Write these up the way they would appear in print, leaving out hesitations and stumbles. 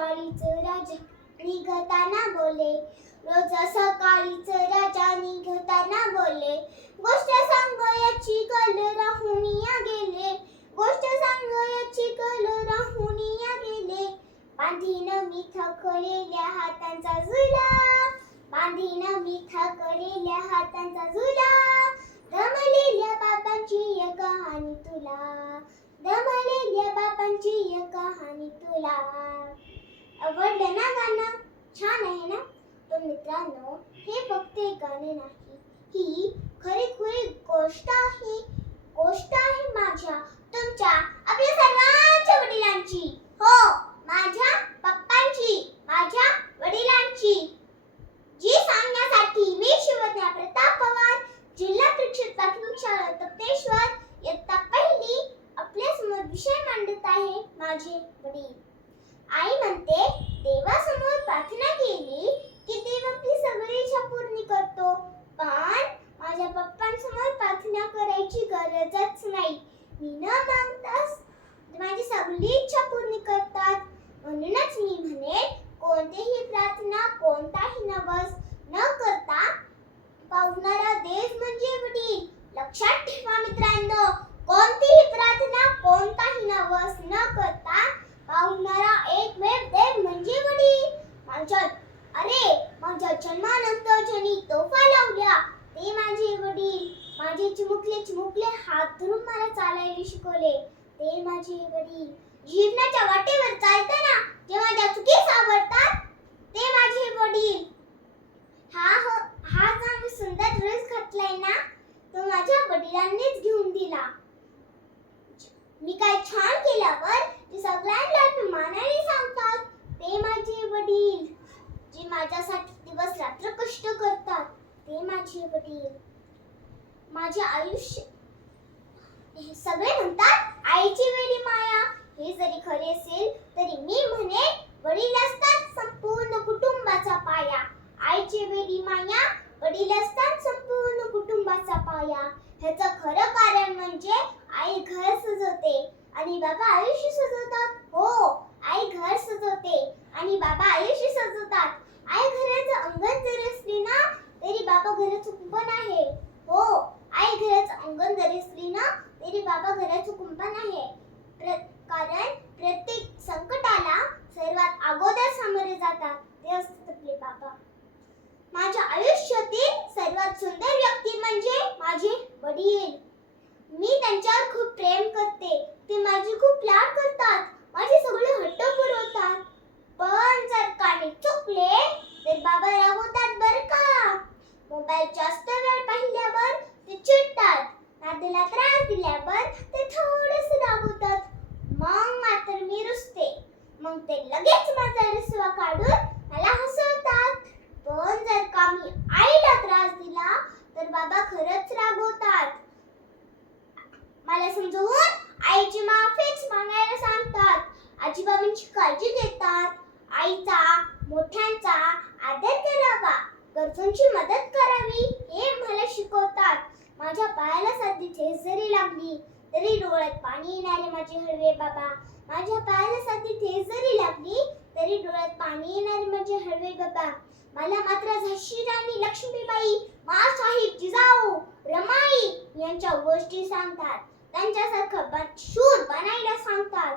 सकाळीच राजा निघताना बोले, रोज सकाळीच राजा निघताना बोले, गोष्ट सांगायची कल राहुनिया गेले, गोष्ट सांगायची कल राहुनिया गेले, बांधीन मी थकलेल्या हातांचा झुला, बांधीन मी थकलेल्या हातांचा झुला, दमलेल्या बाबांची एक कहाणी तुला, दमलेल्या बाबांची एक कहाणी तुला. आवडलं ना गाणं? छान आहे ना? पण मित्रांनो, हे फक्त एक गाणे नाही, ही खरी गोष्ट आहे. गोष्ट आहे माझ्या, तुमच्या, आपल्या सर्वांच्या वडिलांची. हो, माझ्या पप्पांची, माझ्या वडिलांची. जी सांगण्यासाठी मी शिवज्ञा प्रताप पवार, जिल्हा परिषद प्राथमिक शाळा तप्तेश्वर, इयत्ता पहिली, आपल्या समोर विषय मांडत आहे माझे वडील. आई म्हणते, देवासमोर प्रार्थना केली की देव आपली सगळी इच्छा पूर्ण करतो, पण माझ्या पप्पांसमोर प्रार्थना करायची गरजच नाही. मी न मागताच माझी सगळी इच्छा पूर्ण करतात. म्हणूनच मी म्हणेन, कोणतीही प्रार्थना, कोणताही नवस न करता पावणारा देव म्हणजे वडील. लक्षात ठेवा मित्रांनो, कोणतीही प्रार्थना, कोणताही नवस न करता पावणारा एकमेव देव म्हणजे वडील. माझ्या जन्मानंतर ज्यांनी तोफा लावल्या ते माझे वडील. माझे चिमुकले हात धरून मला चालायला शिकवले ते माझे वडील. जीवनाच्या वाटेवर चालताना जे माझ्या चुकी सावरतात ते माझे वडील. हा जो मी सुंदर ड्रेस घातलाय ना, तो माझ्या वडिलांनीच घेऊन दिला. मी काय छान केल्यावर ते सगळ्यांना मानाने सांगतात ते माझे वडील. जे माझ्यासाठी दिवस रात्र कष्ट करतात ते माझे वडील. माझे आयुष्य, सगळे म्हणतात आईची वेडी माया. हे जरी खरे असेल तरी मी म्हणे, वडील असतात संपूर्ण कुटुंबाचा पाया. आईची वेडी माया, वडील असतात संपूर्ण कुटुंबाचा पाया. ह्याचं खरं कारण म्हणजे आई घर सजवते आणि बाबा आयुष्य सजवतात. हो, आई घर सजवते आणि बाबा आयुष्य सजवतात. आई घराचं अंगण जरी असली ना, तरी बाबा घराचं कुंपण आहे. हो, आई घराचं अंगण जरी असली ना, तरी बाबा घराचं कुंपण आहे. कारण प्रत्येक संकटाला सर्वात अगोदर सामोरे जातात ते असतात आपले बाबा. माझ्या आयुष्यातील सर्वात सुंदर व्यक्ती म्हणजे माझे वडील. मी त्यांच्यावर खूप प्रेम करते. ते माझी खूप लाड करतात, माझे सगळे हट्ट पुरवतात. पण जर काही चुकले तर बाबा रागवतात बरं का. मोबाईल जास्त वेळ पाहिल्यावर ते चिडतात. नातीला त्रास दिल्यावर ते थोडेसे रागवतात. मग मात्र मी रुसते. मग ते लगेच माझा रुसवा काढून मला हसवतात. पण जर का मी आईला त्रास दिला तर बाबा खरंच रागवतात. मला समजवून आईची माफीच मागायला सांगतात. आजीबाबांची काळजी घेतात. आईचा, मोठ्यांचा आदर करावा, गरजूंची मदत करावी हे मला शिकवतात. माझ्या पायाला साधी ठेच जरी लागली तरी डोळ्यात पाणी येणारे माझे हळवे बाबा. माझ्या पायाला साधी ठेच जरी लागली तरी डोळ्यात पाणी येणारे माझे हळवे बाबा. मला मात्र झाशी राणी लक्ष्मीबाई, माँसाहेब जिजाऊ, रमाई यांच्या गोष्टी सांगतात. त्यांच्यासारखं शूर बनायला सांगतात.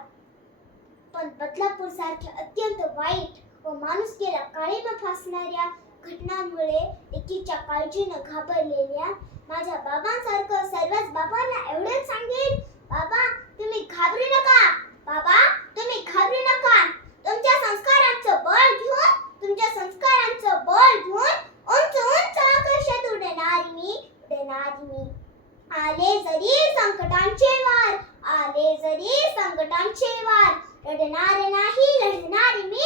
पण बदलापूर सारख्या अत्यंत वाईट व माणुसकीला काळीमा फासणाऱ्या घटनांमुळे एकीच्या काळजीनं घाबरलेल्या माझ्या बाबांसारखं सर्वच बाबांना एवढंच सांगेन, बाबा तुम्ही घाबरू नका. बाबा तुम्ही घाबरू नका. तुमच्या संस्कारांचं बळ घेऊन उंच उंच आकाशात उडणारी मी. आले जरी संकटांचे वार, रडणार नाही लढणार मी.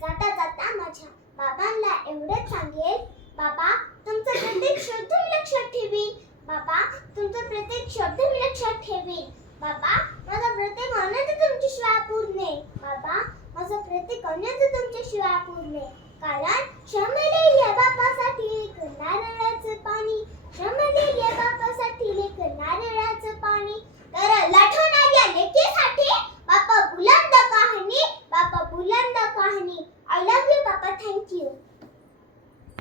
जाता जाता माझ्या बाबांना एवढंच सांगेल, बाबा तुमचं प्रत्येक शब्द मी लक्षात ठेवीन. बाबा तुमचं प्रत्येक शब्द मी लक्षात ठेवीन. बाबा माझा प्रत्येक आनंद तुमच्याशिवाय अपूर्ण. बाबा माझा प्रत्येक आनंद तुमच्याशिवाय अपूर्ण. कारण क्षमलेल्या बापासाठी नारळाचं पाणी